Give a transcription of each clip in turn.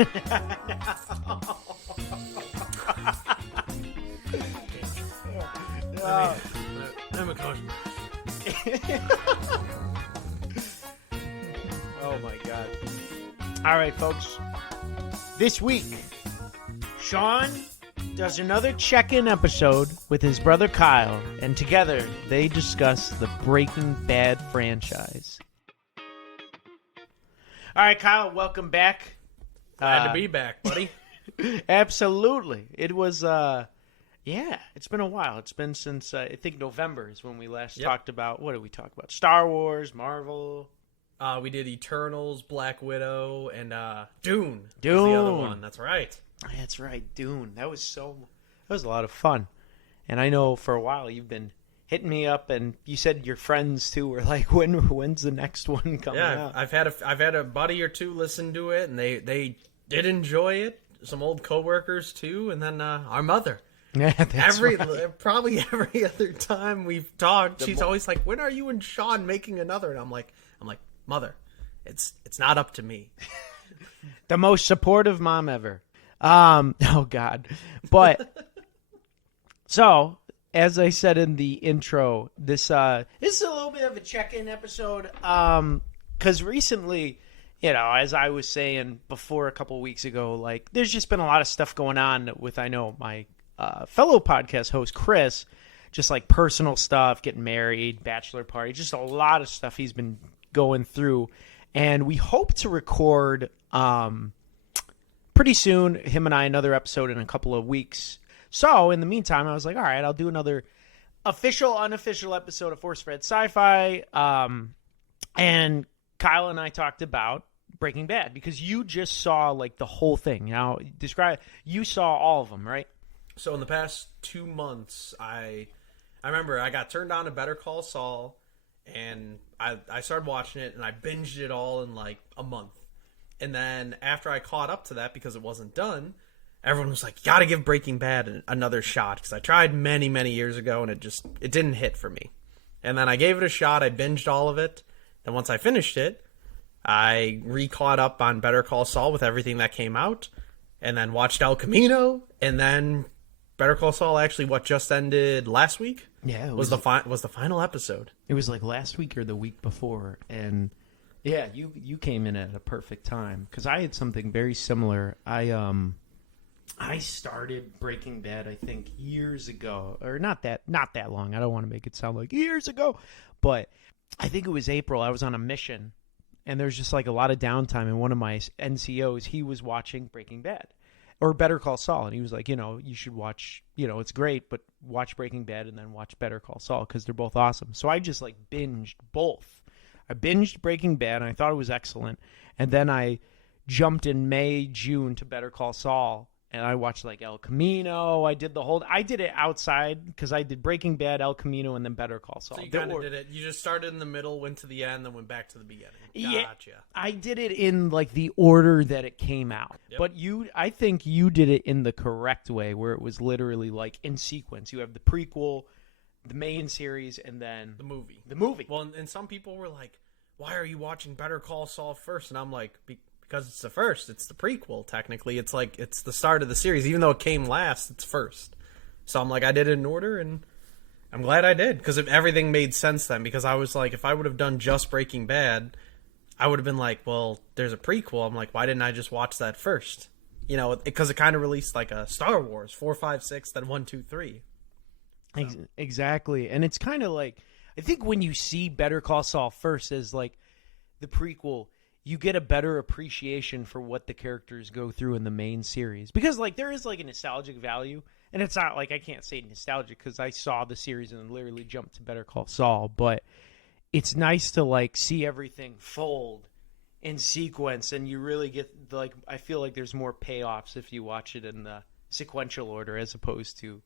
I'm a coach. Oh my God. All right, folks. This week, Sean does another check-in episode with his brother Kyle, and together they discuss the Breaking Bad franchise. All right, Kyle, welcome back. Glad to be back, buddy. Absolutely. It was, it's been a while. It's been since, I think November is when we last talked about, what did we talk about? Star Wars, Marvel. We did Eternals, Black Widow, and Dune. Dune. Was the other one. That's right. That's right, Dune. That was a lot of fun. And I know for a while you've been hitting me up, and you said your friends too were like, when's the next one coming out? I've had a buddy or two listen to it, and they did enjoy it. Some old coworkers too, and then our mother. Yeah, that's right. Probably every other time we've talked, she's always like, "When are you and Sean making another?" And I'm like, "Mother, it's not up to me." The most supportive mom ever. Oh God. But so, as I said in the intro, this is a little bit of a check-in episode. Because recently, as I was saying before a couple weeks ago, like there's just been a lot of stuff going on with, I know, my fellow podcast host Chris, just like personal stuff, getting married, bachelor party, just a lot of stuff he's been going through. And we hope to record pretty soon, him and I, another episode in a couple of weeks. So in the meantime, I was like, all right, I'll do another official, unofficial episode of Force Fed Sci-Fi. And Kyle and I talked about Breaking Bad because you just saw like the whole thing. Now, you saw all of them, right? So in the past 2 months, I remember I got turned on to Better Call Saul, and I started watching it, and I binged it all in like a month. And then after I caught up to that, because it wasn't done, everyone was like, "Gotta give Breaking Bad another shot," because I tried many, many years ago, and it didn't hit for me. And then I gave it a shot. I binged all of it. And once I finished it, I re-caught up on Better Call Saul with everything that came out, and then watched El Camino, and then Better Call Saul actually just ended last week. Yeah, it was the final episode. It was like last week or the week before, and yeah, you came in at a perfect time because I had something very similar. I started Breaking Bad, I think, years ago, or not that long. I don't want to make it sound like years ago, but I think it was April. I was on a mission, and there's just like a lot of downtime. And one of my NCOs, he was watching Breaking Bad or Better Call Saul, and he was like, you should watch. It's great, but watch Breaking Bad and then watch Better Call Saul because they're both awesome. So I just like binged both. I binged Breaking Bad, and I thought it was excellent. And then I jumped in May, June to Better Call Saul, and I watched like El Camino. I did it outside because I did Breaking Bad, El Camino, and then Better Call Saul. So you kind of did it. You just started in the middle, went to the end, then went back to the beginning. Yeah, Gotcha. I did it in like the order that it came out. Yep. But I think you did it in the correct way, where it was literally like in sequence. You have the prequel, the main series, and then the movie. Well, and some people were like, "Why are you watching Better Call Saul first?" And I'm like, because it's the first. It's the prequel, technically. It's like, it's the start of the series. Even though it came last, it's first. So I'm like, I did it in order, and I'm glad I did, because everything made sense then. Because I was like, if I would have done just Breaking Bad, I would have been like, well, there's a prequel. I'm like, why didn't I just watch that first? Because it kind of released like a Star Wars, 4, 5, 6, then 1, 2, 3. So. Exactly. And it's kind of like, I think when you see Better Call Saul first as like the prequel, you get a better appreciation for what the characters go through in the main series. Because like there is like a nostalgic value, and it's not like I can't say nostalgic because I saw the series and literally jumped to Better Call Saul, but it's nice to like see everything fold in sequence, and you really get like, I feel like there's more payoffs if you watch it in the sequential order as opposed to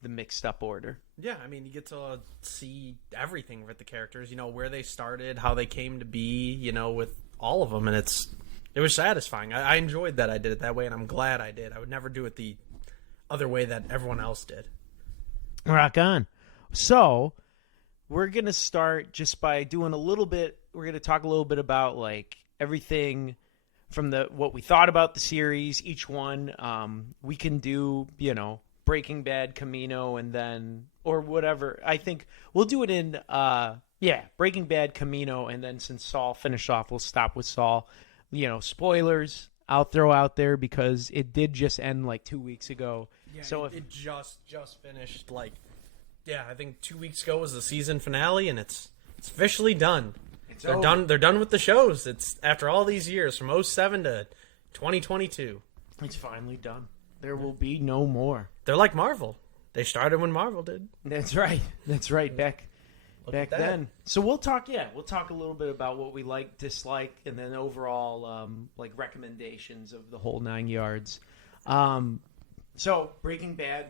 the mixed up order. Yeah, I mean, you get to see everything with the characters, where they started, how they came to be, with all of them, and it was satisfying. I enjoyed that I did it that way, and I'm glad I did. I would never do it the other way that everyone else did. Rock on. So we're going to start just by doing we're going to talk a little bit about like everything from what we thought about the series, each one. We can do, Breaking Bad, Camino, and then, or whatever. I think we'll do it in, Breaking Bad, Camino, and then since Saul finished off, we'll stop with Saul. Spoilers I'll throw out there because it did just end like 2 weeks ago. Yeah, so it just finished. I think 2 weeks ago was the season finale, and it's officially done. They're over. done. They're done with the shows. It's after all these years, from 2007 to 2022. It's finally done. There will be no more. They're like Marvel. They started when Marvel did. That's right. Back at that. then. So we'll talk a little bit about what we like, dislike, and then overall recommendations of the whole 9 yards. So Breaking Bad,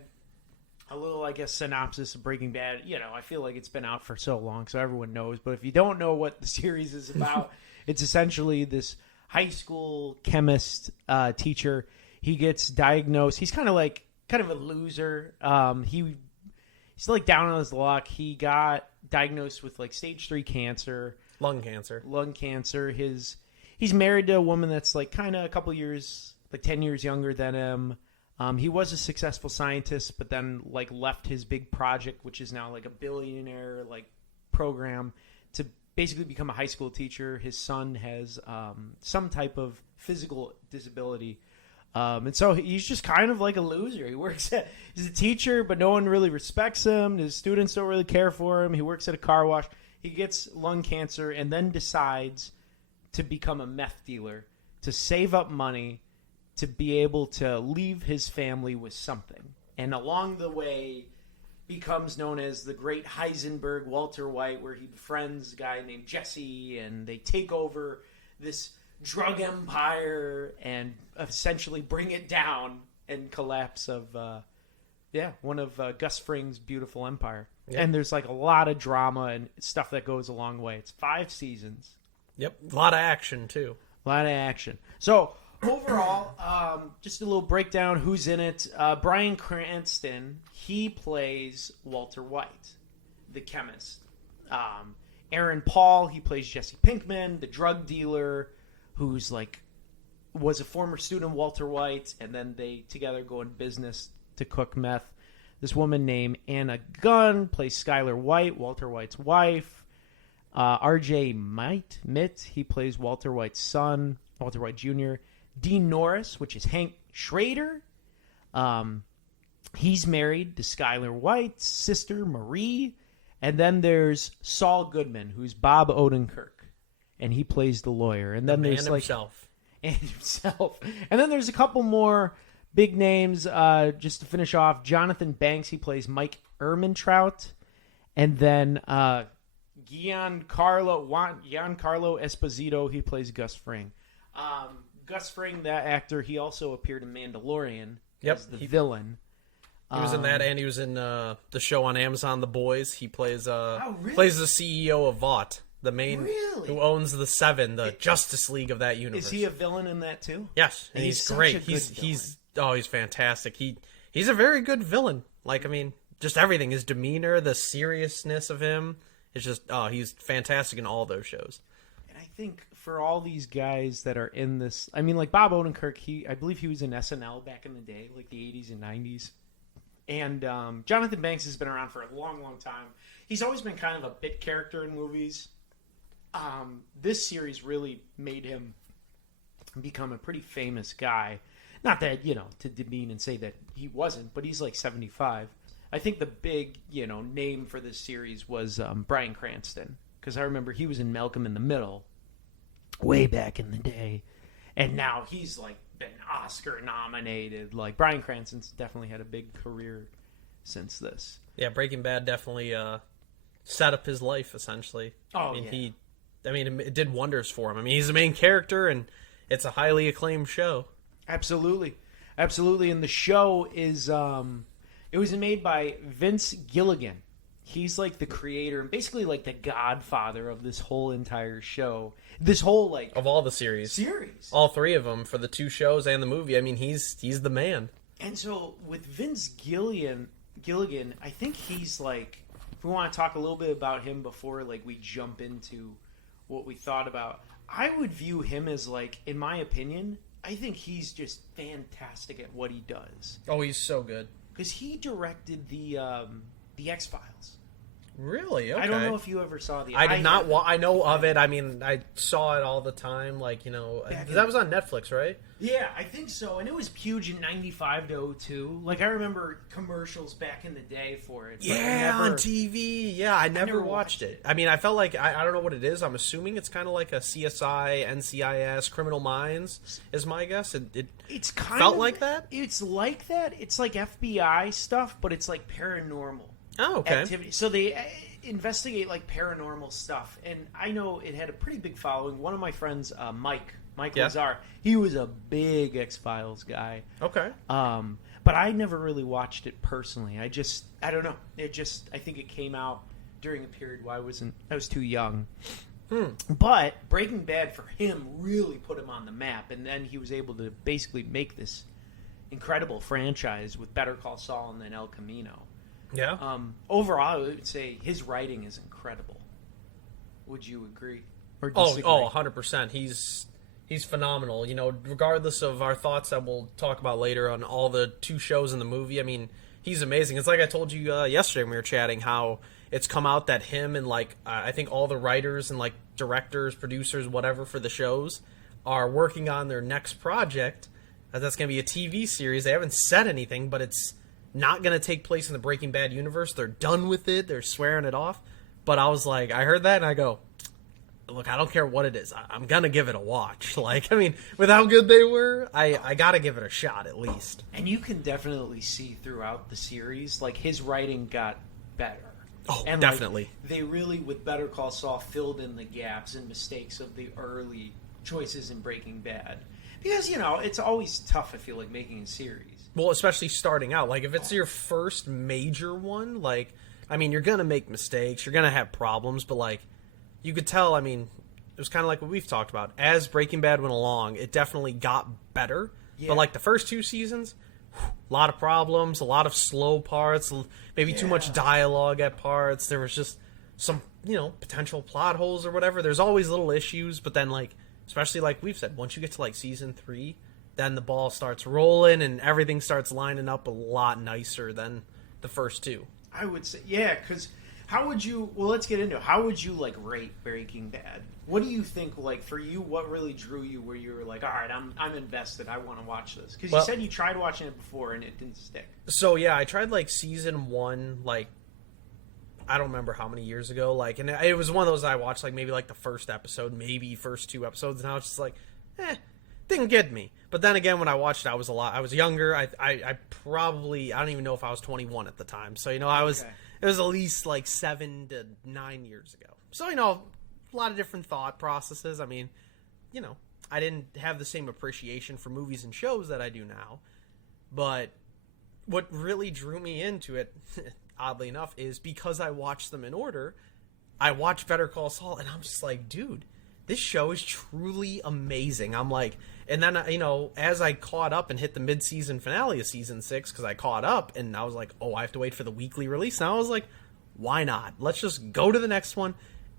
a little, I guess, synopsis of Breaking Bad. I feel like it's been out for so long, so everyone knows. But if you don't know what the series is about, it's essentially this high school chemist teacher. He gets diagnosed. He's kind of a loser. He's like down on his luck. He got diagnosed with stage 3 cancer, Lung cancer. He's married to a woman that's kind of a couple years, 10 years younger than him. He was a successful scientist, but then left his big project, which is now a billionaire program, to basically become a high school teacher. His son has some type of physical disability. And so he's just kind of like a loser. He's a teacher, but no one really respects him. His students don't really care for him. He works at a car wash. He gets lung cancer and then decides to become a meth dealer to save up money to be able to leave his family with something. And along the way becomes known as the Great Heisenberg Walter White, where he befriends a guy named Jesse, and they take over this drug empire and essentially bring it down and collapse of one of Gus Fring's beautiful empire. Yeah. And there's a lot of drama and stuff that goes a long way. It's 5 seasons. Yep, a lot of action too. So overall, just a little breakdown. Who's in it? Bryan Cranston. He plays Walter White, the chemist. Aaron Paul. He plays Jesse Pinkman, the drug dealer, who's was a former student of Walter White, and then they together go in business to cook meth. This woman named Anna Gunn plays Skylar White, Walter White's wife. R.J. Mitt, he plays Walter White's son, Walter White Jr. Dean Norris, which is Hank Schrader. He's married to Skylar White's sister, Marie. And then there's Saul Goodman, who's Bob Odenkirk, and he plays the lawyer. And then there's himself. And himself. And then there's a couple more big names just to finish off. Jonathan Banks, he plays Mike Ehrmantraut. And then Giancarlo Esposito, he plays Gus Fring. Gus Fring, that actor, he also appeared in Mandalorian as the villain. He was in that, and he was in the show on Amazon, The Boys. He plays really? plays the CEO of Vought, the main who owns the Seven, the Justice League of that universe. Is he a villain in that too? Yes, and he's great. He's fantastic. He's a very good villain. Just everything, his demeanor, the seriousness of him. It's just he's fantastic in all those shows. And I think for all these guys that are in this, Bob Odenkirk, I believe he was in SNL back in the day, the 80s and 90s. And Jonathan Banks has been around for a long, long time. He's always been kind of a bit character in movies. This series really made him become a pretty famous guy. Not that, to demean and say that he wasn't, but he's 75. I think the big, name for this series was Bryan Cranston. Because I remember he was in Malcolm in the Middle way back in the day. And now he's been Oscar nominated. Bryan Cranston's definitely had a big career since this. Yeah, Breaking Bad definitely set up his life essentially. It did wonders for him. He's the main character, and it's a highly acclaimed show. Absolutely. And the show is it was made by Vince Gilligan. He's the creator and basically the godfather of this whole entire show. This whole of all the series. All 3 of them for the 2 shows and the movie. He's the man. And so with Vince Gilligan, I think he's if we want to talk a little bit about him before we jump into what we thought about. I would view him as like, in my opinion, I think he's just fantastic at what he does. Oh, he's so good. Because he directed the X-Files. Really? Okay. I don't know if you ever saw the. I did not. I know of it. I mean, I saw it all the time. Like, you know, that was on Netflix, right? Yeah, I think so. And it was huge in 95 to 02. Like, I remember commercials back in the day for it. Yeah, on TV. Yeah, I never watched it. I mean, I felt like, I don't know what it is. I'm assuming it's kind of like a CSI, NCIS, Criminal Minds, is my guess. It's kind felt like that? It's like that. It's like FBI stuff, but it's like paranormal. Oh, okay. Activity. So they investigate like paranormal stuff, and I know it had a pretty big following. One of my friends, Mike Lazar, he was a big X-Files guy. Okay. But I never really watched it personally. I don't know. I think it came out during a period where I was too young. But Breaking Bad for him really put him on the map, and then he was able to basically make this incredible franchise with Better Call Saul and then El Camino. Yeah. Overall, I would say his writing is incredible. Would you agree? Or disagree? 100%. He's phenomenal. You know, regardless of our thoughts that we'll talk about later on all the 2 shows in the movie, I mean, he's amazing. It's like I told you yesterday when we were chatting how it's come out that him and, like, I think all the writers and, like, directors, producers, whatever for the shows are working on their next project. That's going to be a TV series. They haven't said anything, but it's not going to take place in the Breaking Bad universe. They're done with it. They're swearing it off. But I was like, I heard that and I go, look, I don't care what it is. I'm going to give it a watch. Like, I mean, with how good they were, I got to give it a shot at least. And you can definitely see throughout the series, like, his writing got better. Oh, and definitely. Like, they really, with Better Call Saul, filled in the gaps and mistakes of the early choices in Breaking Bad. Because, you know, it's always tough, I feel like, making a series. Well, especially starting out. Like, if it's your first major one, like, I mean, you're going to make mistakes. You're going to have problems. But, like, you could tell, I mean, it was kind of like what we've talked about. As Breaking Bad went along, it definitely got better. Yeah. But, like, the first 2 seasons, a lot of problems, a lot of slow parts, maybe too much dialogue at parts. There was just some, you know, potential plot holes or whatever. There's always little issues. But then, like, especially like we've said, once you get to, like, season 3... then the ball starts rolling and everything starts lining up a lot nicer than the first 2. I would say, yeah, because how would you, well, let's get into it. How would you, like, rate Breaking Bad? What do you think, like, for you, what really drew you where you were like, all right, I'm invested, I want to watch this? Because you said you tried watching it before and it didn't stick. So, yeah, I tried, like, season 1, like, I don't remember how many years ago, like, and it was one of those I watched, like, maybe, like, the first episode, maybe first 2 episodes, and I was just like, didn't get me. But then again, when I watched it, I was younger. I probably, I don't even know if I was 21 at the time. So, you know, it was at least like 7 to 9 years ago. So, you know, a lot of different thought processes. I mean, you know, I didn't have the same appreciation for movies and shows that I do now. But what really drew me into it, oddly enough, is because I watched them in order. I watched Better Call Saul, and I'm just like, dude, this show is truly amazing. I'm like, and then, you know, as I caught up and hit the mid-season finale of season 6, because I caught up, and I was like, oh, I have to wait for the weekly release. Now I was like, why not? Let's just go to the next one.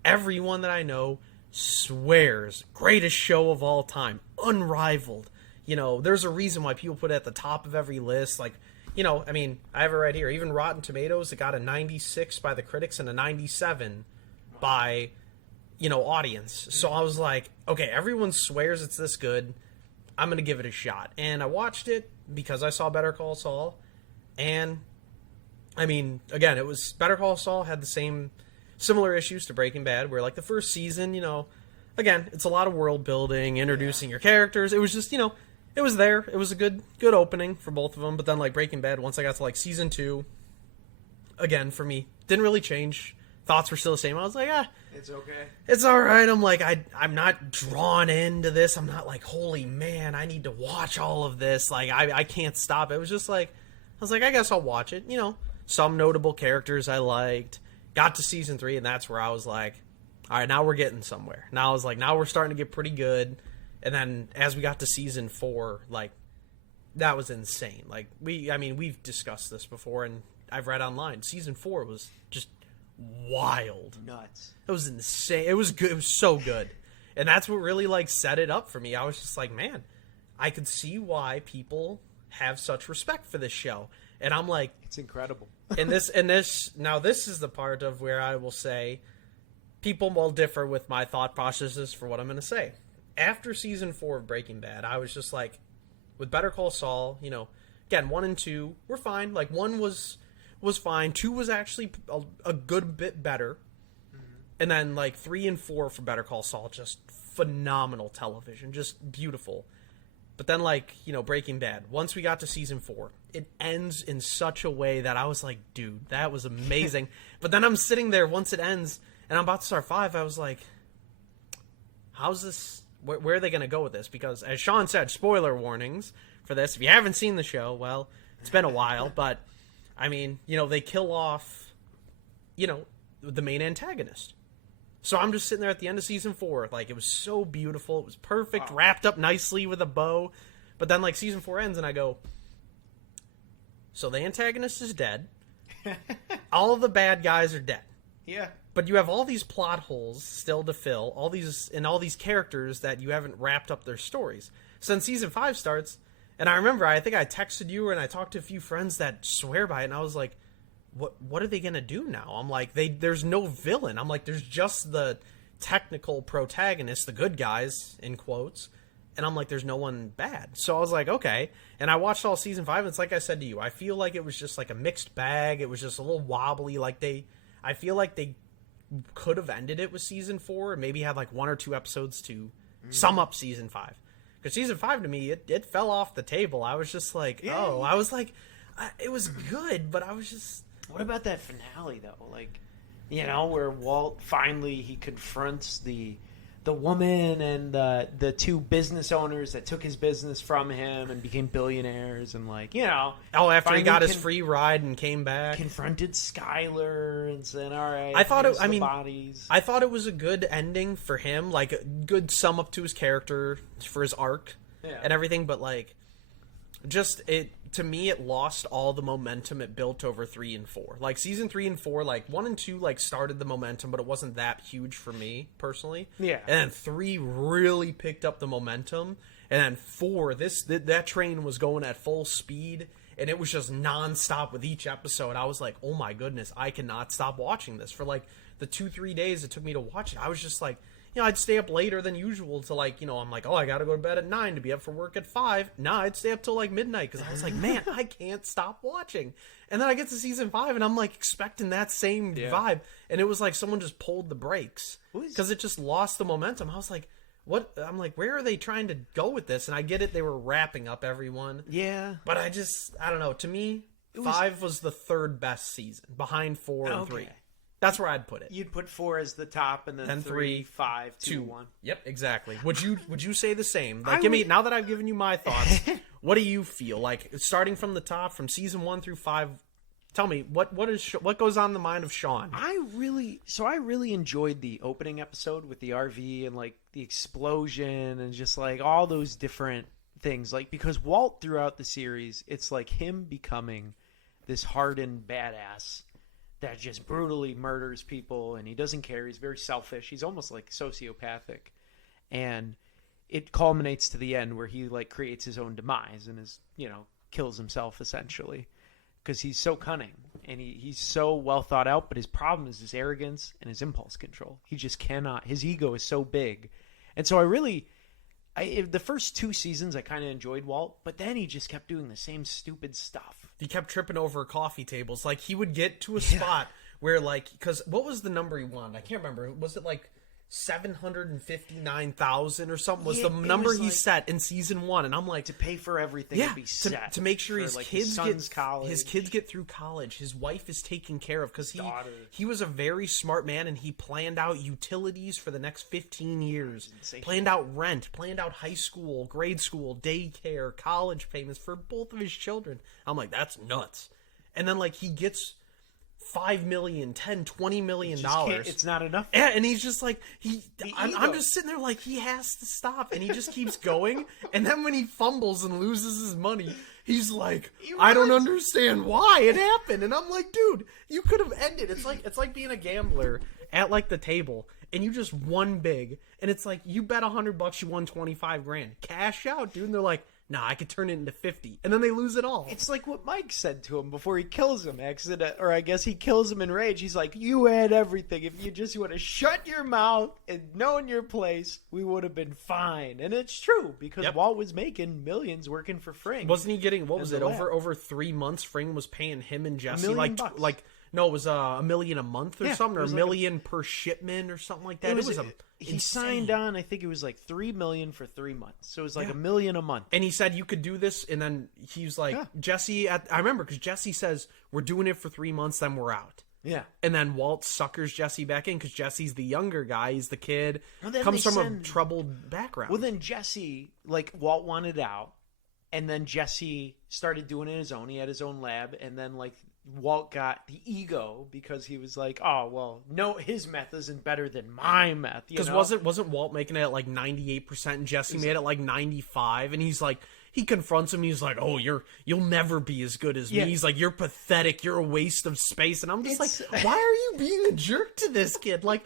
Everyone that I know swears, greatest show of all time, unrivaled. You know, there's a reason why people put it at the top of every list. Like, you know, I mean, I have it right here. Even Rotten Tomatoes, it got a 96 by the critics and a 97 by, you know, audience. So I was like, okay, everyone swears it's this good. I'm going to give it a shot. And I watched it because I saw Better Call Saul. And, I mean, again, it was Better Call Saul had the similar issues to Breaking Bad, where, like, the first season, you know, again, it's a lot of world building, introducing your characters. It was just, you know, it was there. It was a good opening for both of them. But then, like, Breaking Bad, once I got to, like, season 2, again, for me, didn't really change. Thoughts were still the same. I was like, it's okay. It's all right. I'm like, I'm not drawn into this. I'm not like, holy man, I need to watch all of this. Like, I can't stop. It was just like, I was like, I guess I'll watch it. You know, some notable characters I liked. Got to season 3, and that's where I was like, all right, now we're getting somewhere. Now I was like, now we're starting to get pretty good. And then as we got to season 4, like, that was insane. Like, we've discussed this before, and I've read online. Season 4 was just wild. Nuts. It was insane. It was good. It was so good. And that's what really, like, set it up for me. I was just like, man, I could see why people have such respect for this show. And I'm like... It's incredible. Now this is the part of where I will say people will differ with my thought processes for what I'm going to say. After season 4 of Breaking Bad, I was just like, with Better Call Saul, you know, again, 1 and 2 were fine. Like, 1 was fine. 2 was actually a good bit better. And then, like, 3 and 4 for Better Call Saul, just phenomenal television. Just beautiful. But then, like, you know, Breaking Bad, once we got to season 4, it ends in such a way that I was like, dude, that was amazing. But then I'm sitting there once it ends, and I'm about to start 5, I was like, how's this... Where are they going to go with this? Because, as Sean said, spoiler warnings for this. If you haven't seen the show, well, it's been a while. But, I mean, you know, they kill off, you know, the main antagonist. So I'm just sitting there at the end of season 4. Like, it was so beautiful. It was perfect, wrapped up nicely with a bow. But then, like, season 4 ends, and I go, so the antagonist is dead. All of the bad guys are dead. Yeah. But you have all these plot holes still to fill, all these characters that you haven't wrapped up their stories. So then season 5 starts, and I remember, I think I texted you and I talked to a few friends that swear by it, and I was like, what are they going to do now? I'm like, there's no villain. I'm like, there's just the technical protagonists, the good guys, in quotes, and I'm like, there's no one bad. So I was like, okay. And I watched all season 5, and it's like I said to you, I feel like it was just like a mixed bag. It was just a little wobbly. Like, I feel like they could have ended it with season 4 and maybe had like 1 or 2 episodes to sum up season 5. Because season 5 to me, it fell off the table. I was just like, I was like, it was good, but I was just... What about that finale, though? Like, you know, where Walt finally, he confronts the woman and the 2 business owners that took his business from him and became billionaires, and, like, you know... Oh, after he got his free ride and came back. Confronted Skyler and said, all right, I thought bodies. I thought it was a good ending for him, like, a good sum up to his character, for his arc, and everything, but, like, just, to me, it lost all the momentum it built over 3 and 4. Like, season 3 and 4, like, 1 and 2, like, started the momentum, but it wasn't that huge for me, personally. Yeah. And then 3 really picked up the momentum. And then 4, that train was going at full speed, and it was just nonstop with each episode. I was like, oh my goodness, I cannot stop watching this. For, like, the 2-3 days it took me to watch it, I was just like... You know, I'd stay up later than usual to, like, you know, I'm like, oh, I gotta go to bed at 9 to be up for work at 5. Nah, I'd stay up till, like, midnight, because I was like, man, I can't stop watching. And then I get to season 5, and I'm, like, expecting that same vibe, and it was like someone just pulled the brakes, because it just lost the momentum. I was like, what? I'm like, where are they trying to go with this? And I get it, they were wrapping up everyone. Yeah. But I don't know, to me, 5 was the 3rd best season, behind 4 and 3. That's where I'd put it. You'd put 4 as the top, and then 3, 5, 2, 1. Yep, exactly. Would you say the same? Like, give me, now that I've given you my thoughts, what do you feel like starting from the top, from season 1 through 5? Tell me what goes on in the mind of Sean. I really enjoyed the opening episode with the RV and, like, the explosion and just, like, all those different things. Like, because Walt throughout the series, it's like him becoming this hardened badass that just brutally murders people, and he doesn't care. He's very selfish. He's almost like sociopathic. And it culminates to the end where he, like, creates his own demise and kills himself, essentially. Because he's so cunning, and he's so well thought out, but his problem is his arrogance and his impulse control. He just cannot. His ego is so big. And so the first 2 seasons, I kind of enjoyed Walt, but then he just kept doing the same stupid stuff. He kept tripping over coffee tables. Like, he would get to a spot where, like, because what was the number he wanted? I can't remember. Was it like 759,000 or something? Was the number he set in season 1? And I'm like, to pay for everything, to be set to make sure his kids get through college. His wife is taken care of, because he was a very smart man, and he planned out utilities for the next 15 years. Planned out rent, planned out high school, grade school, daycare, college payments for both of his children. I'm like, that's nuts. And then, like, he gets $5 million, $10, $20 million. It's not enough. Yeah, and he's just like I'm ego. just sitting there like he has to stop, and he just keeps going. And then when he fumbles and loses his money, he's like, I don't understand why it happened. And I'm like, dude, you could have ended. It's like being a gambler at like the table, and you just won big, and it's like you bet $100, you won 25 grand, cash out, dude. And they're like, nah, I could turn it into 50, and then they lose it all. It's like what Mike said to him before he kills him, or I guess he kills him in rage. He's like, you had everything. If you just would have shut your mouth and known your place, we would have been fine. And it's true, because Walt was making millions working for Fring. Wasn't he getting, what was it, over 3 months, Fring was paying him and Jesse $1 million bucks. No, it was $1 million a month or something, or $1 million per shipment or something like that. He signed on, I think it was like $3 million for 3 months. So it was like $1 million a month. And he said you could do this, and then he was like, Jesse, I remember, because Jesse says, we're doing it for 3 months, then we're out. Yeah. And then Walt suckers Jesse back in, because Jesse's the younger guy, he's the kid, well, comes from a troubled background. Well, then Jesse, like, Walt wanted out, and then Jesse started doing it his own. He had his own lab, and then, like, Walt got the ego because he was like, oh, well, no, his meth isn't better than my meth. Because wasn't Walt making it at like 98% and Jesse made it like 95%? And he's like, he confronts him. He's like, oh, you'll never be as good as me. He's like, you're pathetic. You're a waste of space. And I'm just like, why are you being a jerk to this kid? Like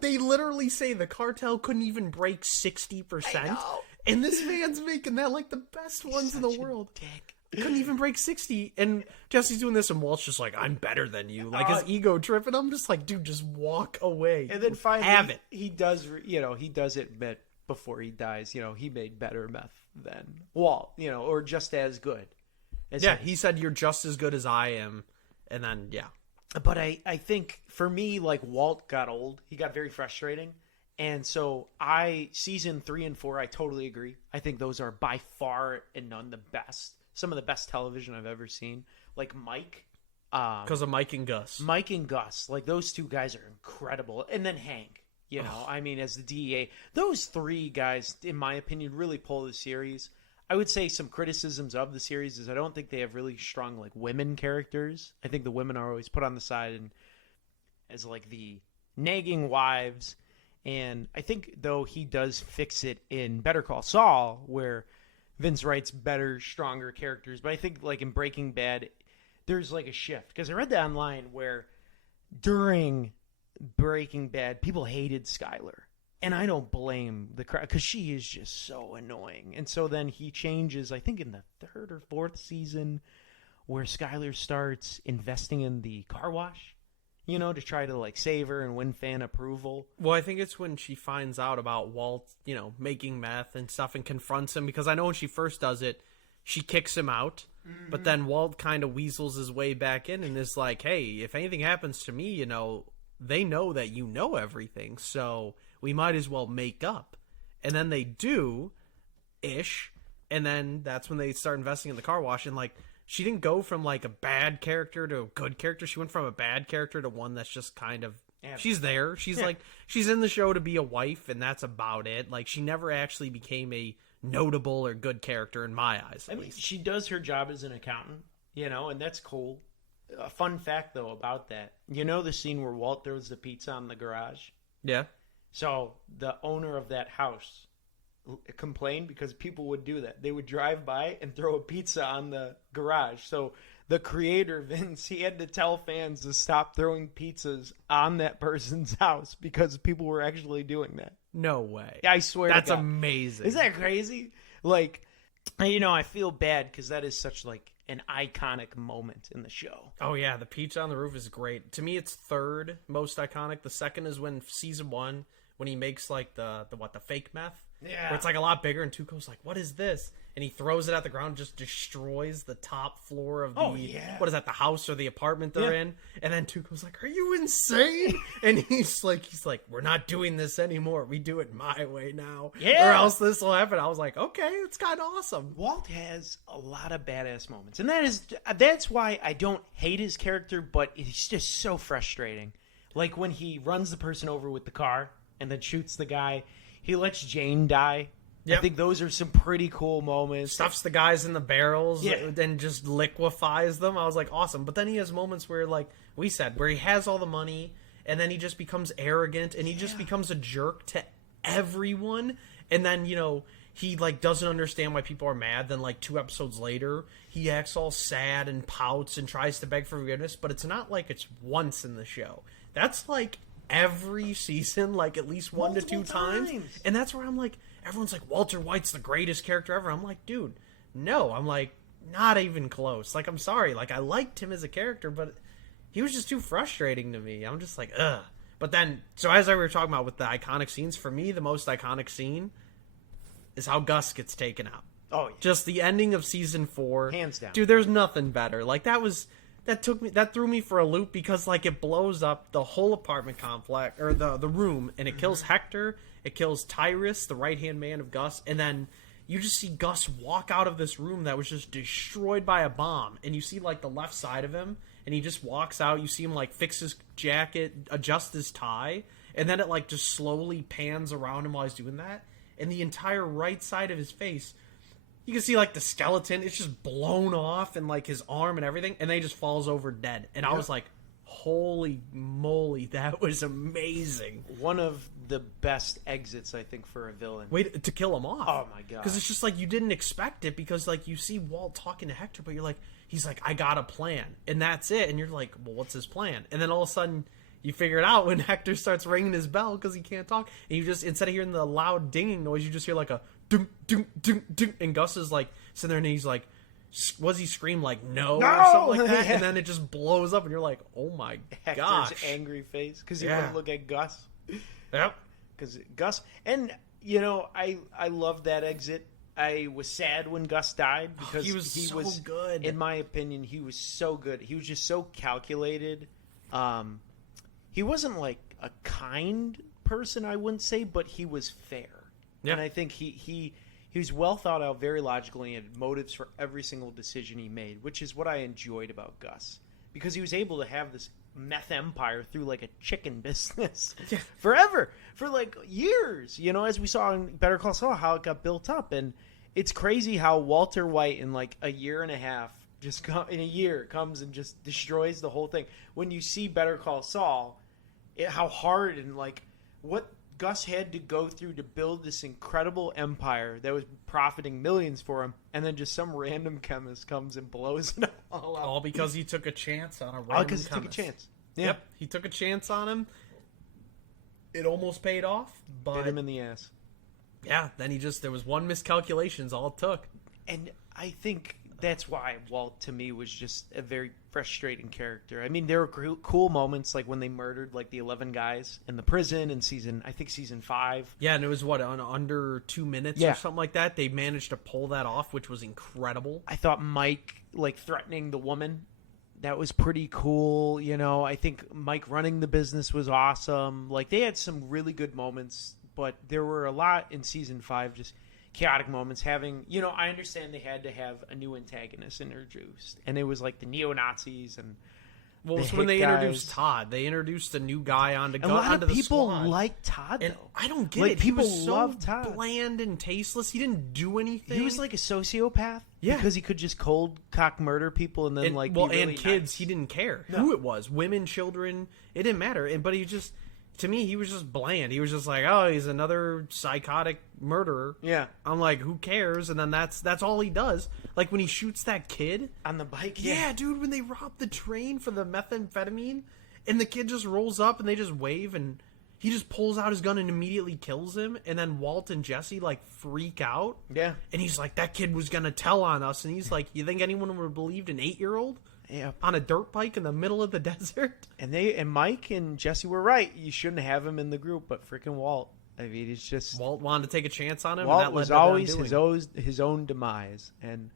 they literally say the cartel couldn't even break 60%. And this man's making that like the best ones in the world. Dick. Couldn't even break 60, and Jesse's doing this, and Walt's just like, I'm better than you. Like, his ego trip, and I'm just like, dude, just walk away. And then finally, have it. He does admit before he dies, he made better meth than Walt, or just as good. He said, you're just as good as I am, and then, But I think, for me, like, Walt got old. He got very frustrating. And so season 3 and 4, I totally agree. I think those are by far and none the best. Some of the best television I've ever seen. Like Mike. Because of Mike and Gus. Mike and Gus. Like, those two guys are incredible. And then Hank, I mean, as the DEA. Those 3 guys, in my opinion, really pull the series. I would say some criticisms of the series is I don't think they have really strong, like, women characters. I think the women are always put on the side and as, like, the nagging wives. And I think, though, he does fix it in Better Call Saul, where Vince writes better, stronger characters. But I think, like, in Breaking Bad, there's, like, a shift. Because I read that online where during Breaking Bad, people hated Skyler. And I don't blame the crowd, because she is just so annoying. And so then he changes, I think in the 3rd or 4th season, where Skyler starts investing in the car wash. To try to, like, save her and win fan approval. Well, I think it's when she finds out about Walt, making meth and stuff and confronts him. Because I know when she first does it, she kicks him out. Mm-hmm. But then Walt kind of weasels his way back in and is like, hey, if anything happens to me, they know that you know everything. So we might as well make up. And then they do-ish. And then that's when they start investing in the car wash. And, like, she didn't go from, like, a bad character to a good character. She went from a bad character to one that's just kind of... She's there. She's like... She's in the show to be a wife, and that's about it. Like, she never actually became a notable or good character in my eyes, at least. She does her job as an accountant, and that's cool. A fun fact, though, about that. The scene where Walt throws the pizza on the garage? Yeah. So, the owner of that house complained because people would do that. They would drive by and throw a pizza on the garage. So the creator, Vince, he had to tell fans to stop throwing pizzas on that person's house because people were actually doing that. No way. I swear That's to God. amazing. Isn't that crazy? Like, I feel bad because that is such, like, an iconic moment in the show. Oh, yeah. The pizza on the roof is great. To me, it's 3rd most iconic. The 2nd is when season 1, when he makes, like, the fake meth. Yeah. Where it's like a lot bigger, and Tuco's like, what is this? And he throws it at the ground, just destroys the top floor of what is that, the house or the apartment they're in? And then Tuco's like, are you insane? And he's like, we're not doing this anymore. We do it my way now. Yeah. Or else this will happen. I was like, okay, it's kind of awesome. Walt has a lot of badass moments. And that's why I don't hate his character, but it's just so frustrating. Like when he runs the person over with the car and then shoots the guy. He lets Jane die I think those are some pretty cool moments. Stuffs the guys in the barrels Yeah. and just liquefies them. I was like, awesome. But then he has moments where, like we said, where he has all the money and then he just becomes arrogant and he just becomes a jerk to everyone. And then, you know, he like doesn't understand why people are mad. Then like 2 episodes later, he acts all sad and pouts and tries to beg for forgiveness. But it's not like it's once in the show. That's like every season, like at least 1 to 2 times. And that's where I'm like, everyone's like, Walter White's the greatest character ever. I'm like, dude, no. I'm like, not even close. Like, I'm sorry. Like, I liked him as a character, but he was just too frustrating to me. I'm just like, ugh. But then, so as we were talking about with the iconic scenes, for me, the most iconic scene is how Gus gets taken out. Oh, yeah. Just the ending of season 4. Hands down. Dude, there's nothing better. Like, that threw me for a loop because, like, it blows up the whole apartment complex, or the room, and it kills Hector, it kills Tyrus, the right-hand man of Gus, and then you just see Gus walk out of this room that was just destroyed by a bomb, and you see, like, the left side of him, and he just walks out, you see him, like, fix his jacket, adjust his tie, and then it, like, just slowly pans around him while he's doing that, and the entire right side of his face, you can see, like, the skeleton, it's just blown off, and, like, his arm and everything, and then he just falls over dead. And I was like, holy moly, that was amazing. One of the best exits, I think, for a villain. Wait, to kill him off. Oh, my God. Because it's just, like, you didn't expect it, because, like, you see Walt talking to Hector, but you're like, he's like, I got a plan, and that's it. And you're like, well, what's his plan? And then all of a sudden, you figure it out when Hector starts ringing his bell because he can't talk. And you just, instead of hearing the loud dinging noise, you just hear, like, a ding, ding, ding, ding. And Gus is, like, sitting there, and he's like, was he scream like no or something like that? Yeah. And then it just blows up, and you're like, oh my Hector's gosh. angry face because he wouldn't look at Gus. Yep. Because Gus, and you know, I love that exit. I was sad when Gus died because he was so good. In my opinion, he was so good. He was just so calculated. He wasn't like a kind person, I wouldn't say, but he was fair. Yeah. And I think he was well thought out, very logical, and he had motives for every single decision he made, which is what I enjoyed about Gus. Because he was able to have this meth empire through like a chicken business forever, for like years, you know, as we saw in Better Call Saul, how it got built up. And it's crazy how Walter White in like a year and a half, in a year, comes and just destroys the whole thing. When you see Better Call Saul, how hard and like what Gus had to go through to build this incredible empire that was profiting millions for him, and then just some random chemist comes and blows it all up. All because he took a chance on a random chemist. All because he took a chance. Yeah. Yep, he took a chance on him. It almost paid off, but bit him in the ass. Yeah, then there was one miscalculation is all it took. And I think that's why Walt, to me, was just a very frustrating character. I mean, there were cool moments, like when they murdered like the 11 guys in the prison in season 5. Yeah, and it was under 2 minutes or something like that. They managed to pull that off, which was incredible. I thought Mike, like, threatening the woman, that was pretty cool. You know, I think Mike running the business was awesome. Like, they had some really good moments, but there were a lot in season 5 just chaotic moments. Having, you know, I understand they had to have a new antagonist introduced, and it was like the neo-Nazis and so when they introduced Todd, they introduced a new guy onto the squad. A lot of people like Todd, and though. I don't get like, it. People he was so love Todd. Bland and tasteless. He didn't do anything. He was like a sociopath. Yeah, because he could just cold cock murder people and then be really and kids. Nice. He didn't care who it was, women, children. It didn't matter. But he just. To me, he was just bland. He was just like, oh, he's another psychotic murderer. Yeah. I'm like, who cares? And then that's all he does. Like, when he shoots that kid. On the bike? Yeah, dude, when they rob the train for the methamphetamine, and the kid just rolls up, and they just wave, and he just pulls out his gun and immediately kills him, and then Walt and Jesse, like, freak out. Yeah. And he's like, that kid was gonna tell on us. And he's like, you think anyone would have believed an 8-year-old? Yeah. On a dirt bike in the middle of the desert. And Mike and Jesse were right. You shouldn't have him in the group, but freaking Walt. I mean, it's just Walt wanted to take a chance on him. Walt and that was led to always them his own demise, and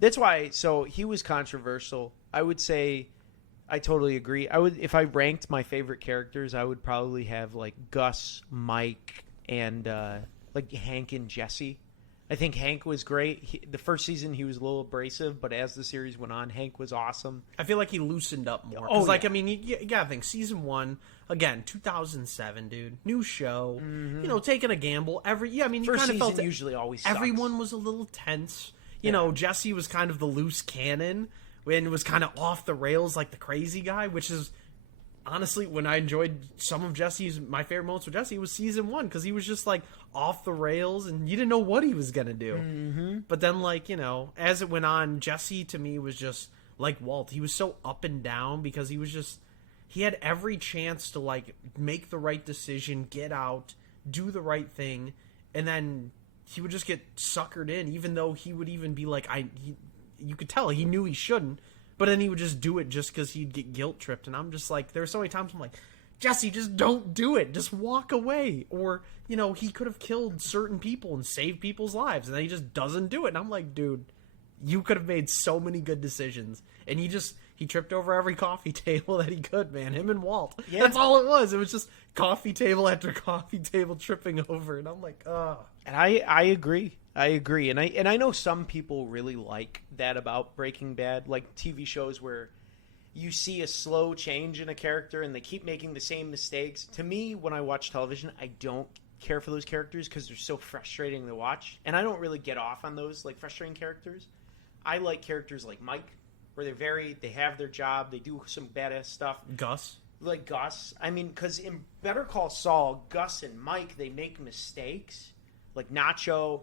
that's why. So he was controversial. I would say, I totally agree. I would, if I ranked my favorite characters, I would probably have like Gus, Mike, and like Hank and Jesse. I think Hank was great. The first season he was a little abrasive, but as the series went on, Hank was awesome. I feel like he loosened up more. Oh, I mean, you gotta think, season 1, again, 2007, dude, new show, taking a gamble. You First kind of felt season usually always sucks. everyone was a little tense. You know, Jesse was kind of the loose cannon and was kind of off the rails like the crazy guy, which is honestly when I enjoyed some of my favorite moments with Jesse was season 1 because he was just like off the rails and you didn't know what he was gonna do. Mm-hmm. But then, like, as it went on, Jesse to me was just like Walt. He was so up and down because he had every chance to like make the right decision, get out, do the right thing, and then he would just get suckered in, even though he would even be like, you could tell he knew he shouldn't, but then he would just do it just because he'd get guilt tripped. And I'm just like, there's so many times I'm like, Jesse, just don't do it. Just walk away. Or, he could have killed certain people and saved people's lives, and then he just doesn't do it. And I'm like, dude, you could have made so many good decisions. And he tripped over every coffee table that he could, man. Him and Walt. Yeah. That's all it was. It was just coffee table after coffee table tripping over. And I'm like, ugh. And I agree. And I know some people really like that about Breaking Bad, like TV shows where you see a slow change in a character and they keep making the same mistakes. To me, when I watch television, I don't care for those characters because they're so frustrating to watch. And I don't really get off on those like frustrating characters. I like characters like Mike, where they have their job, they do some badass stuff. Gus. Like Gus. I mean, because in Better Call Saul, Gus and Mike, they make mistakes. Like Nacho,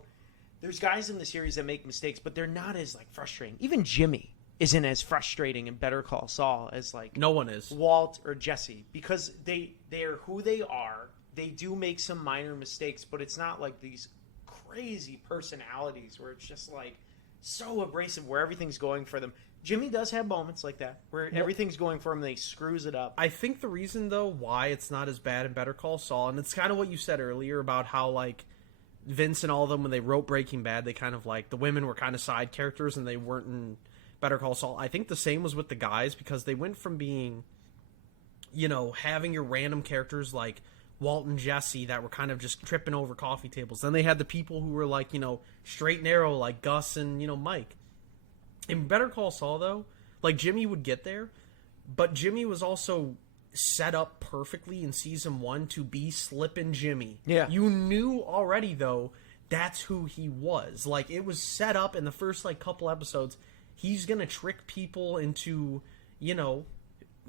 there's guys in the series that make mistakes, but they're not as like frustrating. Even Jimmy isn't as frustrating in Better Call Saul as like no one is Walt or Jesse, because they're who they are. They do make some minor mistakes, but it's not like these crazy personalities where it's just like so abrasive where everything's going for them. Jimmy does have moments like that where everything's going for him and he screws it up. I think the reason though why it's not as bad in Better Call Saul, and it's kind of what you said earlier about how like Vince and all of them, when they wrote Breaking Bad, they kind of like the women were kind of side characters and they weren't in Better Call Saul. I think the same was with the guys because they went from being, having your random characters like Walt and Jesse that were kind of just tripping over coffee tables. Then they had the people who were like, straight and narrow like Gus and, Mike. In Better Call Saul, though, like Jimmy would get there, but Jimmy was also set up perfectly in season 1 to be Slippin' Jimmy. Yeah. You knew already, though, that's who he was. Like, it was set up in the first, like, couple episodes. He's gonna trick people into,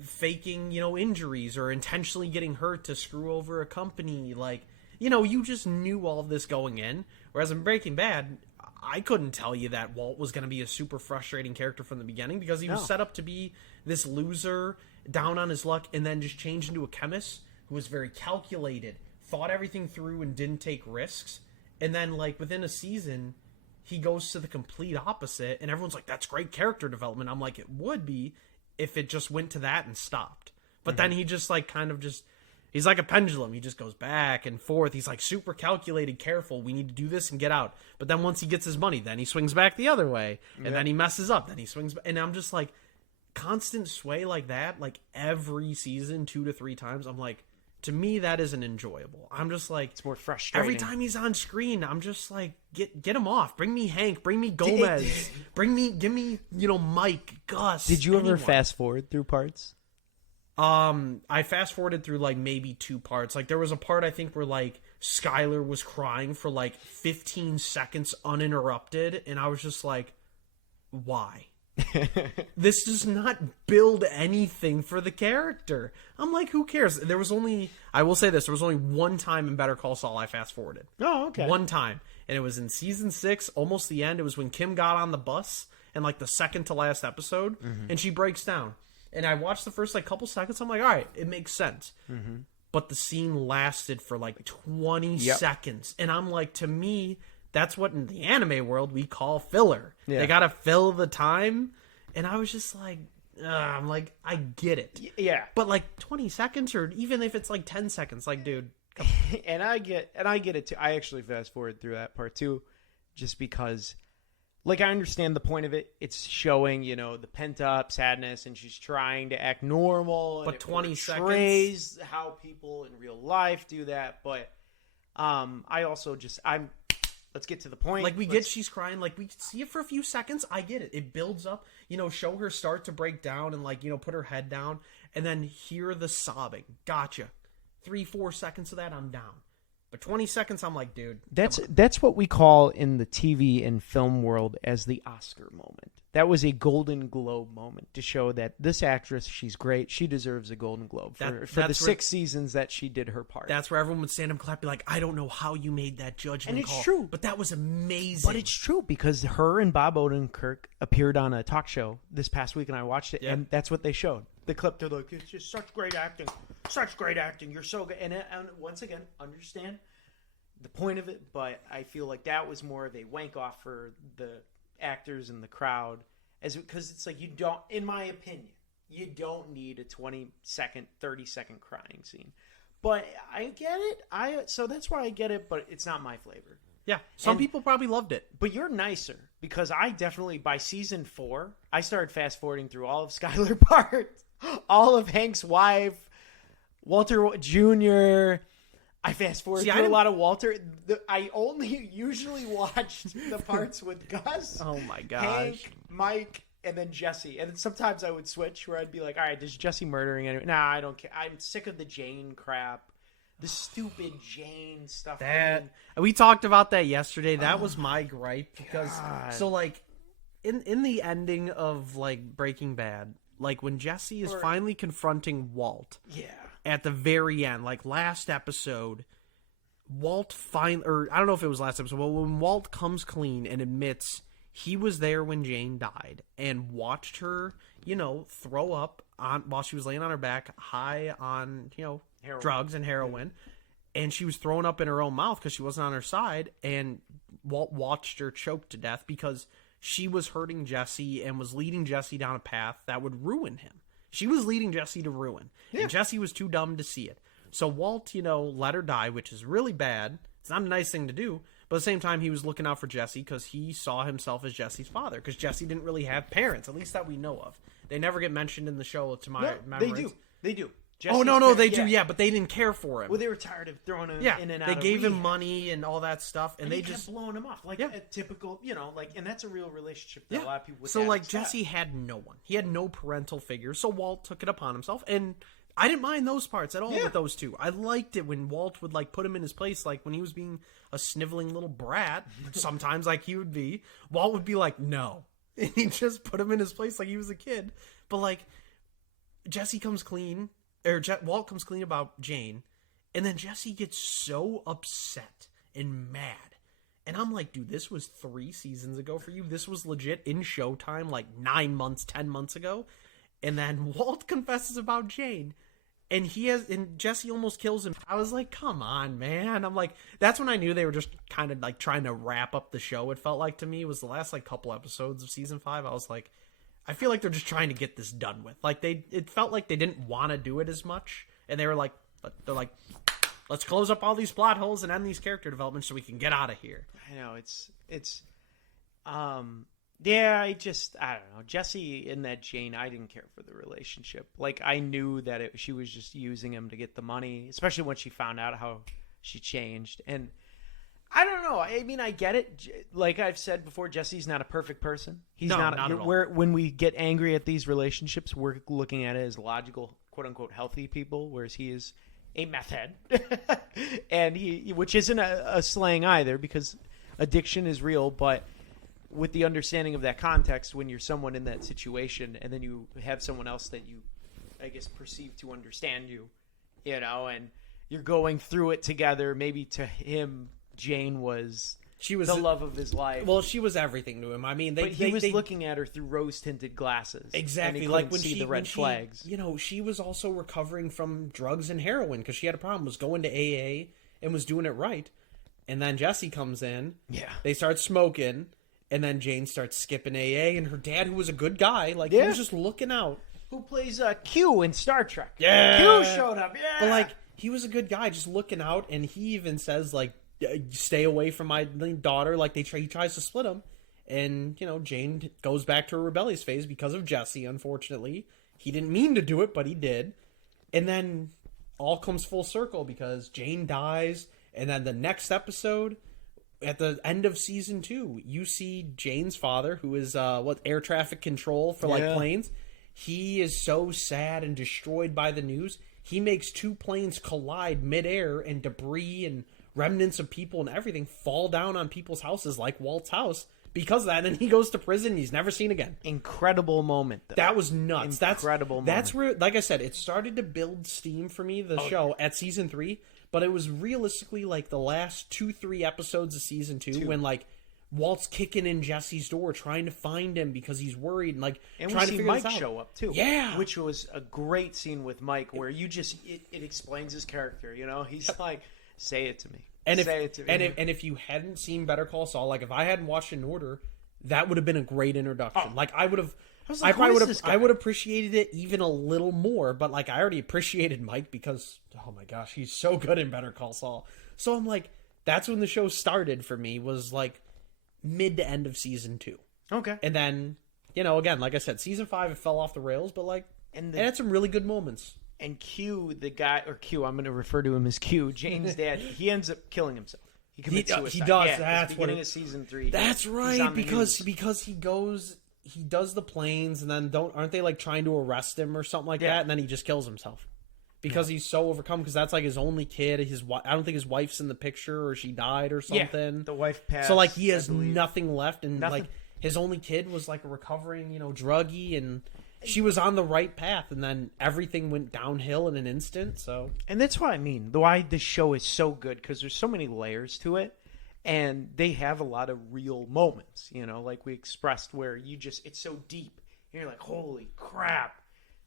faking, injuries or intentionally getting hurt to screw over a company. Like, you just knew all of this going in. Whereas in Breaking Bad, I couldn't tell you that Walt was going to be a super frustrating character from the beginning because he was set up to be this loser, down on his luck, and then just changed into a chemist who was very calculated, thought everything through, and didn't take risks. And then, like, within a season, he goes to the complete opposite, and everyone's like, that's great character development. I'm like, it would be if it just went to that and stopped. But then he just, like, he's like a pendulum. He just goes back and forth. He's like super calculated, careful. We need to do this and get out. But then once he gets his money, then he swings back the other way. And then he messes up. Then he swings back. And I'm just like, constant sway like that, like every season, 2 to 3 times. I'm like, to me, that isn't enjoyable. I'm just like, it's more frustrating. Every time he's on screen, I'm just like, get him off. Bring me Hank. Bring me Gomez. give me, Mike, Gus. Did you ever fast forward through parts? I fast forwarded through like maybe 2 parts. Like there was a part I think where like Skylar was crying for like 15 seconds uninterrupted, and I was just like, why? This does not build anything for the character. I'm like, who cares? I will say this, there was only one time in Better Call Saul I fast forwarded. Oh, okay. One time. And it was in season 6, almost the end. It was when Kim got on the bus in like the second to last episode, and she breaks down. And I watched the first like couple seconds. I'm like, all right, it makes sense. But the scene lasted for like 20 seconds. And I'm like, to me, that's what in the anime world we call filler. Yeah. They got to fill the time. And I was just like, I'm like, I get it. Yeah. But like 20 seconds or even if it's like 10 seconds, like, dude. and I get it too. I actually fast forward through that part too, just because, like, I understand the point of it. It's showing, the pent-up sadness, and she's trying to act normal. But 20 seconds, how people in real life do that. But I also Let's get to the point. Like, we get she's crying. Like, we see it for a few seconds. I get it. It builds up. Show her start to break down and, like, put her head down. And then hear the sobbing. Gotcha. 3-4 seconds of that, I'm down. But 20 seconds, I'm like, dude. That's what we call in the TV and film world as the Oscar moment. That was a Golden Globe moment to show that this actress, she's great. She deserves a Golden Globe for the 6 seasons that she did her part. That's where everyone would stand up and clap, be like, I don't know how you made that judgment and it's call. True. But that was amazing. But it's true because her and Bob Odenkirk appeared on a talk show this past week, and I watched it, and that's what they showed. The clip, they're like, it's just such great acting. Such great acting. You're so good. And once again, understand the point of it, but I feel like that was more of a wank off for the actors and the crowd. Because it's like, you don't, in my opinion, you don't need a 20-second, 30-second crying scene. But I get it. So that's why I get it, but it's not my flavor. Yeah, some people probably loved it. But you're nicer, because I definitely, by season 4, I started fast-forwarding through all of Skylar parts, all of Hank's wife, Walter Jr., I fast-forwarded through a lot of Walter. I only usually watched the parts with Gus. Oh, my gosh. Hank, Mike, and then Jesse. And then sometimes I would switch where I'd be like, all right, is Jesse murdering anyone? Nah, I don't care. I'm sick of the Jane crap. The stupid Jane stuff. We talked about that yesterday. That was my gripe. Because, so, like, in the ending of, like, Breaking Bad, like, when Jesse is finally confronting Walt. Yeah. At the very end, like last episode, Walt I don't know if it was last episode, but when Walt comes clean and admits he was there when Jane died and watched her, throw up while she was laying on her back, high on, drugs and heroin, and she was throwing up in her own mouth because she wasn't on her side, and Walt watched her choke to death because she was hurting Jesse and was leading Jesse down a path that would ruin him. She was leading Jesse to ruin, and Jesse was too dumb to see it. So Walt, let her die, which is really bad. It's not a nice thing to do, but at the same time, he was looking out for Jesse because he saw himself as Jesse's father, because Jesse didn't really have parents, at least that we know of. They never get mentioned in the show, to my memory. They do. Jesse's they do, but they didn't care for him. Well, they were tired of throwing him in and out they of gave him rehab. money and all that stuff, and they just kept blowing him off, like a typical, and that's a real relationship that a lot of people would So, like, Jesse had no one. He had no parental figure, so Walt took it upon himself, and I didn't mind those parts at all with those two. I liked it when Walt would, like, put him in his place, like, when he was being a sniveling little brat, sometimes like he would be, Walt would be like, no. And he'd just put him in his place like he was a kid. But, like, Jesse comes clean, Walt comes clean about Jane, and then Jesse gets so upset and mad. And I'm like, dude, this was 3 seasons ago for you. This was legit in Showtime, like 9 months, 10 months ago. And then Walt confesses about Jane, and Jesse almost kills him. I was like, come on, man. I'm like, that's when I knew they were just kind of like trying to wrap up the show. It felt like to me, it was the last like couple episodes of season 5. I was like, I feel like they're just trying to get this done with. Like it felt like they didn't want to do it as much, and they're like, let's close up all these plot holes and end these character developments so we can get out of here. I know I don't know. Jesse and that Jane, I didn't care for the relationship. Like, I knew that she was just using him to get the money, especially when she found out how she changed. And I don't know. I mean, I get it. Like I've said before, Jesse's not a perfect person. He's not at all. When we get angry at these relationships, we're looking at it as logical, quote unquote, healthy people, whereas he is a meth head, and which isn't a slang either, because addiction is real. But with the understanding of that context, when you're someone in that situation, and then you have someone else that you, I guess, perceive to understand you, and you're going through it together. Maybe to him, Jane was the love of his life. Well, she was everything to him. I mean, he was looking at her through rose-tinted glasses. Exactly, like when see the red flags. She was also recovering from drugs and heroin because she had a problem. Was going to AA and was doing it right, and then Jesse comes in. Yeah, they start smoking, and then Jane starts skipping AA, and her dad, who was a good guy, he was just looking out. Who plays Q in Star Trek? Yeah, Q showed up. Yeah, but he was a good guy, just looking out, and he even says stay away from my daughter. Like he tries to split them, and Jane goes back to her rebellious phase because of Jesse. Unfortunately, he didn't mean to do it, but he did. And then all comes full circle because Jane dies, and then the next episode, at the end of season 2, you see Jane's father, who is air traffic control for like planes. He is so sad and destroyed by the news. He makes 2 planes collide midair, and debris and remnants of people and everything fall down on people's houses, like Walt's house, because of that. And then he goes to prison. And he's never seen again. Incredible moment, though. That was nuts. Incredible moment. That's where, like I said, it started to build steam for me, the show, at season 3. But it was realistically like the last 2-3 episodes of season 2 when like Walt's kicking in Jesse's door, trying to find him because he's worried, and and trying we to see figure Mike this out. show up too. Yeah, which was a great scene with Mike, where you just it explains his character. You know, he's like, "Say it to me." And if you hadn't seen Better Call Saul, like if I hadn't watched it in order, that would have been a great introduction. Oh. Like I would have. I would have appreciated it even a little more, but like I already appreciated Mike because, oh my gosh, he's so good in Better Call Saul. So I'm like, that's when the show started for me, was like mid to end of season 2. Okay. And then, again, like I said, season 5, it fell off the rails, but like, it had some really good moments. And Q, the guy, or Q, I'm going to refer to him as Q, Jane's dad, he ends up killing himself. He commits suicide. He does. Yeah, that's beginning of season 3. That's right, because he goes, he does the planes, and then aren't they like trying to arrest him or something like that, and then he just kills himself because he's so overcome, because that's like his only kid. I don't think his wife's in the picture, or she died or something. Yeah, the wife passed. So like he has nothing left, and like his only kid was like a recovering, druggie, and she was on the right path, and then everything went downhill in an instant. So, and that's what I mean. Why this show is so good, because there's so many layers to it. And they have a lot of real moments, like we expressed, where it's so deep. And you're like, holy crap.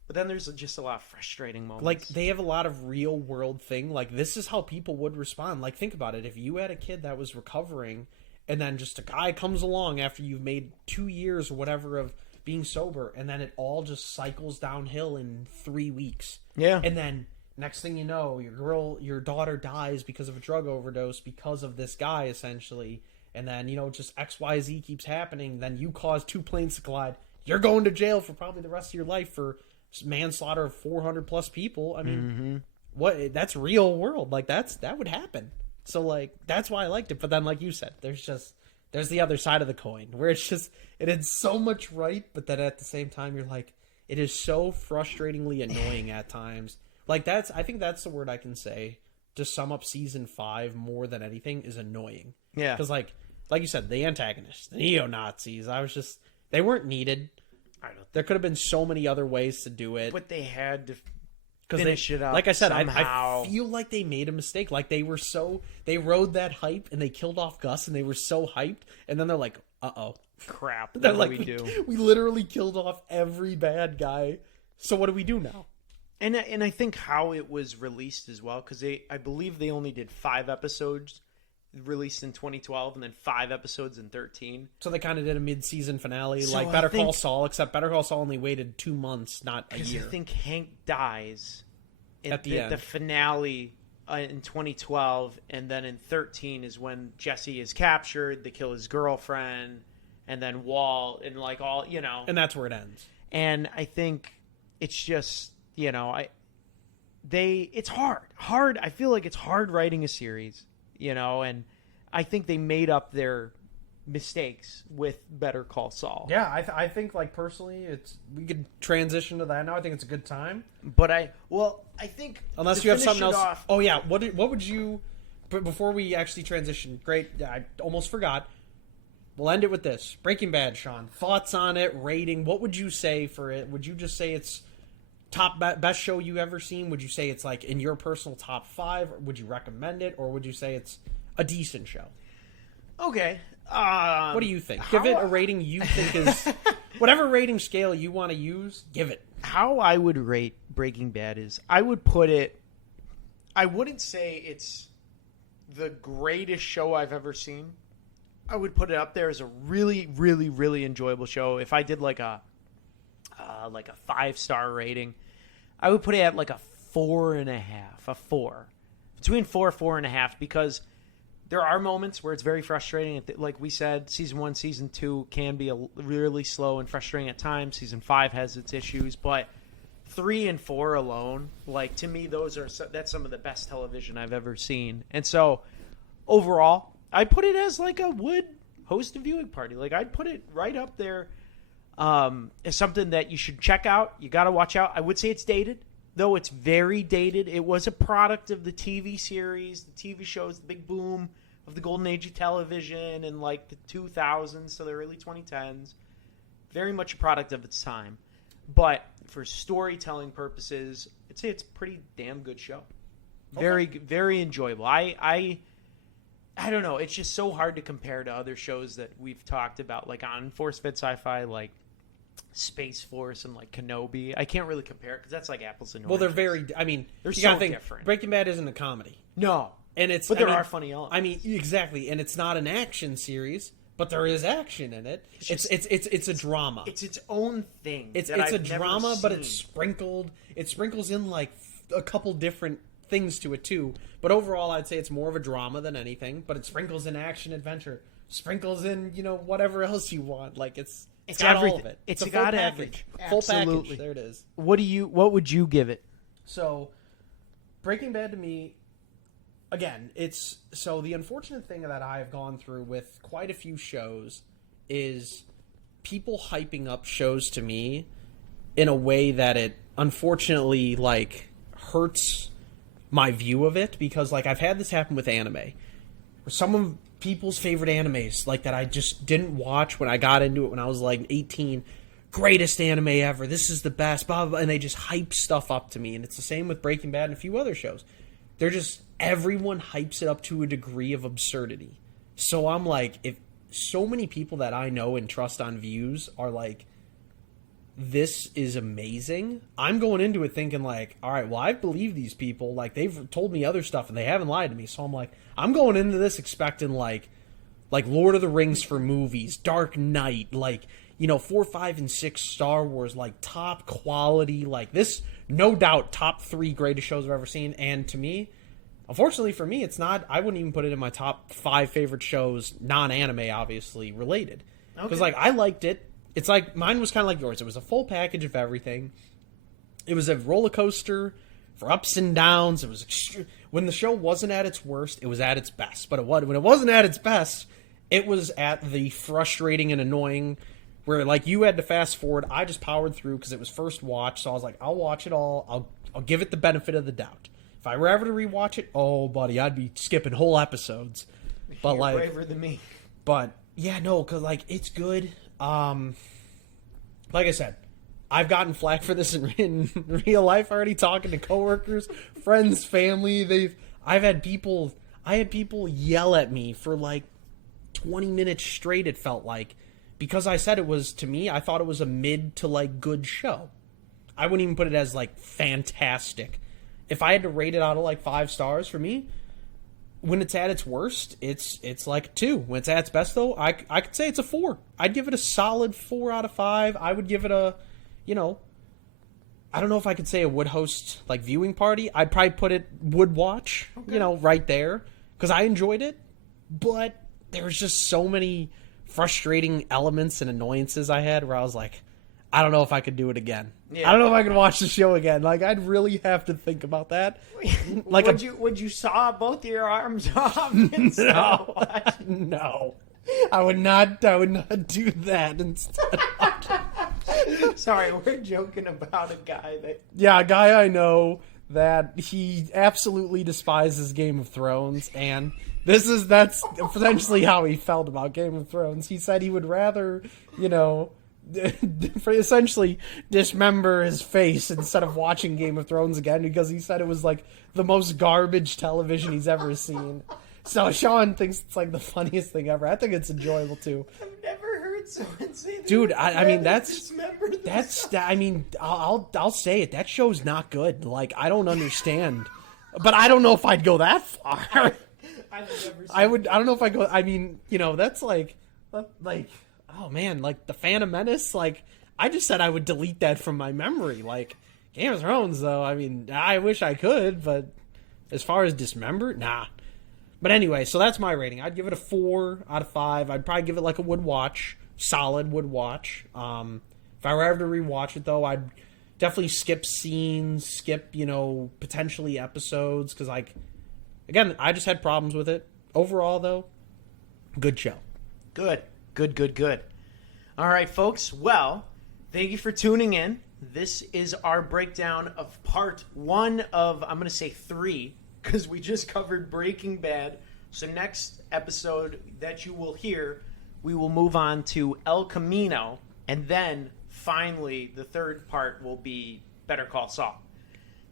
But then there's just a lot of frustrating moments. Like, they have a lot of real world thing. Like, this is how people would respond. Like, think about it. If you had a kid that was recovering, and then just a guy comes along after you've made 2 years or whatever of being sober, and then it all just cycles downhill in 3 weeks. Yeah. And then next thing you know, your daughter dies because of a drug overdose because of this guy, essentially. And then, just XYZ keeps happening. Then you cause 2 planes to collide. You're going to jail for probably the rest of your life for manslaughter of 400 plus people. I mean, what? That's real world. Like, that would happen. So, like, that's why I liked it. But then, like you said, there's the other side of the coin, where it had so much right, but then at the same time, you're like, it is so frustratingly annoying at times. Like, I think that's the word I can say to sum up season 5 more than anything, is annoying. Yeah. Because, like you said, the antagonists, the neo-Nazis, they weren't needed. There could have been so many other ways to do it. But they had to finish it up. Like I said, somehow. I feel like they made a mistake. Like, they rode that hype, and they killed off Gus, and they were so hyped, and then they're like, uh-oh. Crap, they're what like, do we do? We literally killed off every bad guy, so what do we do now? And I think how it was released as well, because I believe they only did 5 episodes released in 2012, and then 5 episodes in 2013. So they kind of did a mid-season finale, like Better Call Saul, except Better Call Saul only waited 2 months, not a year. I think Hank dies at the end. The finale in 2012, and then in 2013 is when Jesse is captured. They kill his girlfriend, and then Walt, and like all, and that's where it ends. And I think it's just, it's hard. I feel like it's hard writing a series, and I think they made up their mistakes with Better Call Saul. Yeah, I think, like, personally, we could transition to that now. I think it's a good time. But I think, unless you have something else. Oh yeah, what would you? But before we actually transition, great. I almost forgot. We'll end it with this. Breaking Bad, Sean. Thoughts on it, rating. What would you say for it? Would you just say it's top best show you ever seen? Would you say it's like in your personal top 5? Would you recommend it, or would you say it's a decent show? Okay. What do you think? Give it a rating you think is whatever rating scale you want to use. Give it. How I would rate Breaking Bad is, I would put it. I wouldn't say it's the greatest show I've ever seen. I would put it up there as a really, really, really enjoyable show. If I did like a 5-star rating, I would put it at like a 4.5, a 4, between 4.5, because there are moments where it's very frustrating. Like we said, season 1, season 2 can be really slow and frustrating at times. Season 5 has its issues, but 3 and 4 alone, like, to me, that's some of the best television I've ever seen. And so overall, I put it as like a would host a viewing party. Like I'd put it right up there as something that you should check out. You got to watch out. I would say it's dated, though it's very dated. It was a product of the TV series, the TV shows, the big boom of the golden age of television in like the 2000s to the early 2010s. Very much a product of its time. But for storytelling purposes, I'd say it's a pretty damn good show. Very, very enjoyable. I don't know. It's just so hard to compare to other shows that we've talked about, like on Force Fed Sci-Fi, like Space Force and like Kenobi. I can't really compare it because that's like apples and oranges. Well, they're very. I mean, they're you so gotta think, different. Breaking Bad isn't a comedy. No, and it's but there are funny elements. I mean, exactly, and it's not an action series, but there is action in it. It's a drama. It's its own thing. It's a drama, but it's sprinkled. It sprinkles in like a couple different things to it too. But overall, I'd say it's more of a drama than anything. But it sprinkles in action, adventure, sprinkles in whatever else you want. Like it's got all of it. It's a full got package. everything. Full Absolutely. package. There it is. What would you give it? So, Breaking Bad to me, again, it's so the unfortunate thing that I've gone through with quite a few shows is people hyping up shows to me in a way that it unfortunately like hurts my view of it, because like I've had this happen with anime where some of people's favorite animes like that I just didn't watch when I got into it when I was like 18, greatest anime ever, this is the best, blah, blah, blah, and they just hype stuff up to me. And it's the same with Breaking Bad and a few other shows. They're just, everyone hypes it up to a degree of absurdity. So I'm like, if so many people that I know and trust on views are like, this is amazing, I'm going into it thinking like, all right, well, I believe these people, like they've told me other stuff and they haven't lied to me. So I'm like, I'm going into this expecting like Lord of the Rings for movies, Dark Knight, like, 4, 5, and 6 Star Wars, like top quality, like this, no doubt top 3 greatest shows I've ever seen. And to me, unfortunately for me, it's not, I wouldn't even put it in my top 5 favorite shows, non-anime obviously related. Because like I liked it. It's like mine was kind of like yours. It was a full package of everything. It was a roller coaster for ups and downs. It was when the show wasn't at its worst, it was at its best. But when it wasn't at its best, it was at the frustrating and annoying where like you had to fast forward. I just powered through because it was first watch, so I was like, I'll watch it all. I'll give it the benefit of the doubt. If I were ever to rewatch it, oh buddy, I'd be skipping whole episodes. But You're like braver than me. But yeah, no, because like it's good. Like I said, I've gotten flack for this in real life already, talking to coworkers, friends, family. I had people yell at me for like 20 minutes straight, it felt like, because I said it was, to me, I thought it was a mid to like good show. I wouldn't even put it as like fantastic. If I had to rate it out of like 5 stars, for me, when it's at its worst, it's like a 2. When it's at its best, though, I could say it's a 4. I'd give it a solid 4 out of 5. I would give it a, I don't know if I could say a would host like viewing party. I'd probably put it would watch, right there, because I enjoyed it. But there was just so many frustrating elements and annoyances I had where I was like, I don't know if I could do it again. Yeah. I don't know if I could watch the show again. Like, I'd really have to think about that. Like, would you saw both your arms off? No, I would not do that instead. Sorry, we're joking about a guy that. Yeah, a guy I know that he absolutely despises Game of Thrones, and that's essentially how he felt about Game of Thrones. He said he would rather, essentially dismember his face instead of watching Game of Thrones again, because he said it was like the most garbage television he's ever seen. So Sean thinks it's like the funniest thing ever. I think it's enjoyable too. I've never heard someone say that. Dude, I mean that's I mean I'll say it. That show's not good. Like, I don't understand, but I don't know if I'd go that far. I've never seen I don't know if I go. I mean, that's like. Oh man, like the Phantom Menace, like I just said I would delete that from my memory. Like Game of Thrones, though, I mean, I wish I could, but as far as dismember, nah. But anyway, so that's my rating. I'd give it a 4 out of 5. I'd probably give it like a would watch, solid would watch. If I were ever to rewatch it, though, I'd definitely skip scenes, skip potentially episodes, because like again, I just had problems with it. Overall, though, Good show. Good. All right, folks. Well, thank you for tuning in. This is our breakdown of part 1 of, I'm going to say 3, because we just covered Breaking Bad. So next episode that you will hear, we will move on to El Camino, and then finally the third part will be Better Call Saul,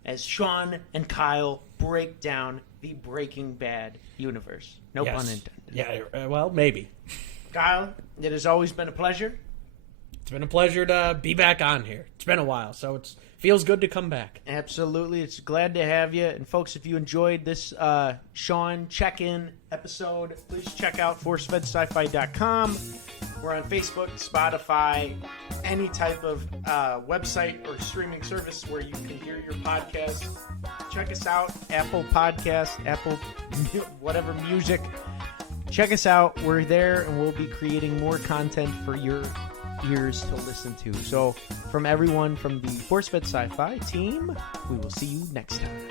as Sean and Kyle break down the Breaking Bad universe. No pun intended. Yeah, well, maybe. Kyle, it has always been a pleasure. It's been a pleasure to be back on here. It's been a while, so it feels good to come back. Absolutely. It's glad to have you. And folks, if you enjoyed this Sean check-in episode, please check out forcefedsci-fi.com. We're on Facebook, Spotify, any type of website or streaming service where you can hear your podcast. Check us out, Apple Podcast, Apple whatever music. Check us out. We're there, and we'll be creating more content for your ears to listen to. So from everyone from the Force Fed Sci-Fi team, we will see you next time.